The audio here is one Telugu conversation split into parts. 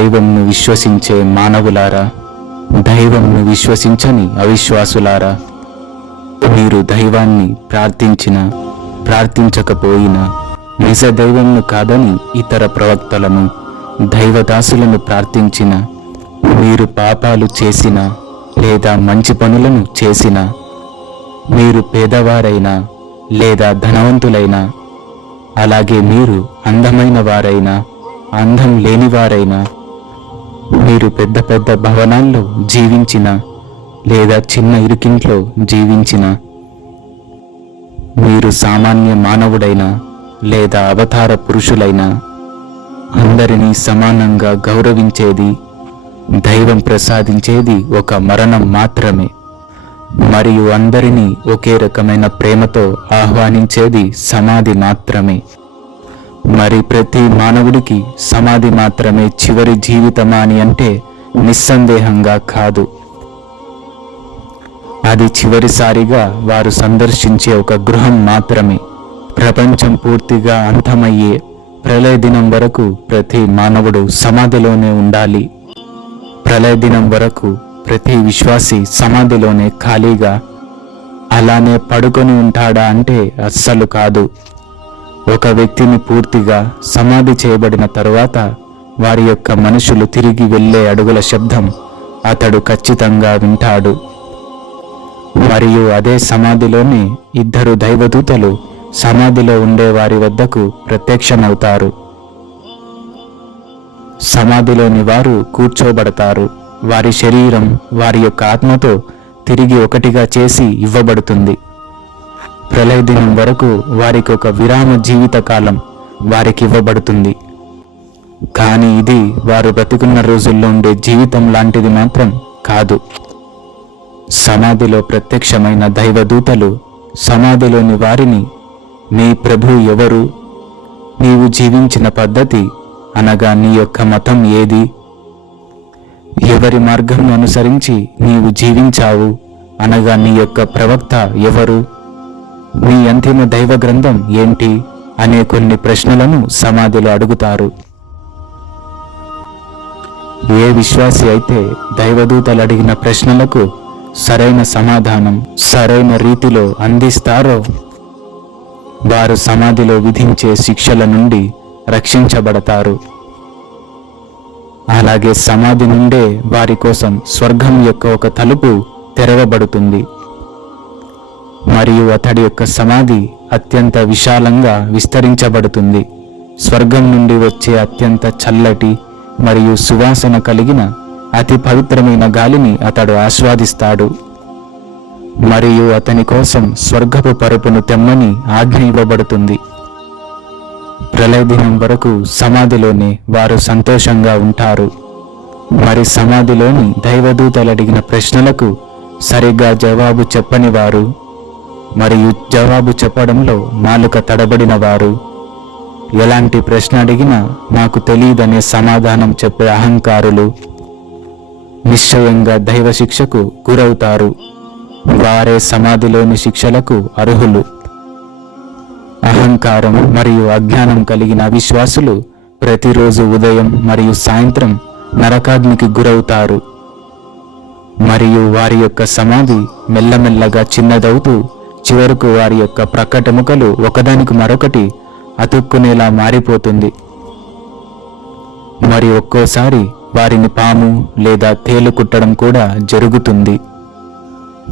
దైవంను విశ్వసించే మానవులారా దైవంను విశ్వసించని అవిశ్వాసులారా మీరు దైవాన్ని ప్రార్థించిన ప్రార్థించకపోయినా నిజ దైవంను కాదని ఇతర ప్రవక్తలను దైవదాసులను ప్రార్థించిన మీరు పాపాలు చేసిన లేదా మంచి పనులను చేసిన మీరు పేదవారైనా లేదా ధనవంతులైనా అలాగే మీరు అందమైన వారైనా అందం లేనివారైనా మీరు పెద్ద పెద్ద భవనాల్లో జీవించిన లేదా చిన్న ఇరుకింట్లో జీవించిన మీరు సామాన్య మానవుడైనా లేదా అవతార పురుషులైనా అందరినీ సమానంగా గౌరవించేది దైవం ప్రసాదించేది ఒక మరణం మాత్రమే. మరియు అందరినీ ఒకే రకమైన ప్రేమతో ఆహ్వానించేది సమాధి మాత్రమే. మరి ప్రతి మానవుడికి సమాధి మాత్రమే చివరి జీవితమా అని అంటే నిస్సందేహంగా కాదు. అది చివరిసారిగా వారు సందర్శించే ఒక గృహం మాత్రమే. ప్రపంచం పూర్తిగా అంతమయ్యే ప్రళయ దినం వరకు ప్రతి మానవుడు సమాధిలోనే ఉండాలి. ప్రళయ దినం వరకు ప్రతి విశ్వాసి సమాధిలోనే ఖాళీగా అలానే పడుకొని ఉంటాడా అంటే అస్సలు కాదు. ఒక వ్యక్తిని పూర్తిగా సమాధి చేయబడిన తరువాత వారి యొక్క మనుషులు తిరిగి వెళ్ళే అడుగుల శబ్దం అతడు ఖచ్చితంగా వింటాడు. మరియు అదే సమాధిలోని ఇద్దరు దైవదూతలు సమాధిలో ఉండే వారి వద్దకు ప్రత్యక్షమవుతారు. సమాధిలోని వారు కూర్చోబడతారు. వారి శరీరం వారి యొక్క ఆత్మతో తిరిగి ఒకటిగా చేసి ఇవ్వబడుతుంది. ప్రళయ దినం వరకు వారికి ఒక విరామ జీవిత కాలం వారికి ఇవ్వబడుతుంది కానీ ఇది వారు బ్రతికున్న రోజుల్లో ఉండే జీవితం లాంటిది మాత్రం కాదు. సమాధిలో ప్రత్యక్షమైన దైవదూతలు సమాధిలోని వారిని నీ ప్రభు ఎవరు? నీవు జీవించిన పద్ధతి అనగా నీ యొక్క మతం ఏది? ఎవరి మార్గం అనుసరించి నీవు జీవించావు? అనగా నీ యొక్క ప్రవక్త ఎవరు? మీ అంతిమ దైవ గ్రంథం ఏంటి? అనే కొన్ని ప్రశ్నలను సమాధిలో అడుగుతారు. ఏ విశ్వాసి అయితే దైవదూతలు అడిగిన ప్రశ్నలకు సరైన సమాధానం సరైన రీతిలో అందిస్తారో వారు సమాధిలో విధించే శిక్షల నుండి రక్షించబడతారు. అలాగే సమాధి నుండే వారి కోసం స్వర్గం యొక్క ఒక తలుపు తెరవబడుతుంది. మరియు అతడి యొక్క సమాధి అత్యంత విశాలంగా విస్తరించబడుతుంది. స్వర్గం నుండి వచ్చే అత్యంత చల్లటి మరియు సువాసన కలిగిన అతి పవిత్రమైన గాలిని అతడు ఆస్వాదిస్తాడు. మరియు అతని కోసం స్వర్గపు పరుపును తెమ్మని ఆజ్ఞ ఇవ్వబడుతుంది. ప్రళయ దినం వరకు సమాధిలోనే వారు సంతోషంగా ఉంటారు. మరి సమాధిలోని దైవదూతలు అడిగిన ప్రశ్నలకు సరిగ్గా జవాబు చెప్పని వారు మరియు జవాబు చెప్పడంలో నాలుక తడబడిన వారు ఎలాంటి ప్రశ్న అడిగినా నాకు తెలియదనే సమాధానం చెప్పే అహంకారులు నిశ్చయంగా దైవ శిక్షకు గురవుతారు. వారే సమాధిలోని శిక్షలకు అర్హులు. అహంకారం మరియు అజ్ఞానం కలిగిన అవిశ్వాసులు ప్రతిరోజు ఉదయం మరియు సాయంత్రం నరకాగ్నికి గురవుతారు. మరియు వారి యొక్క సమాధి మెల్లమెల్లగా చిన్నదవుతూ చివరకు వారి యొక్క ప్రక్కటెముకలు ఒకదానికి మరొకటి అతుక్కునేలా మారిపోతుంది. మరి ఒక్కోసారి వారిని పాము లేదా తేలు కుట్టడం కూడా జరుగుతుంది.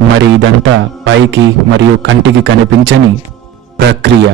మరి ఇదంతా పైకి మరియు కంటికి కనిపించని ప్రక్రియ.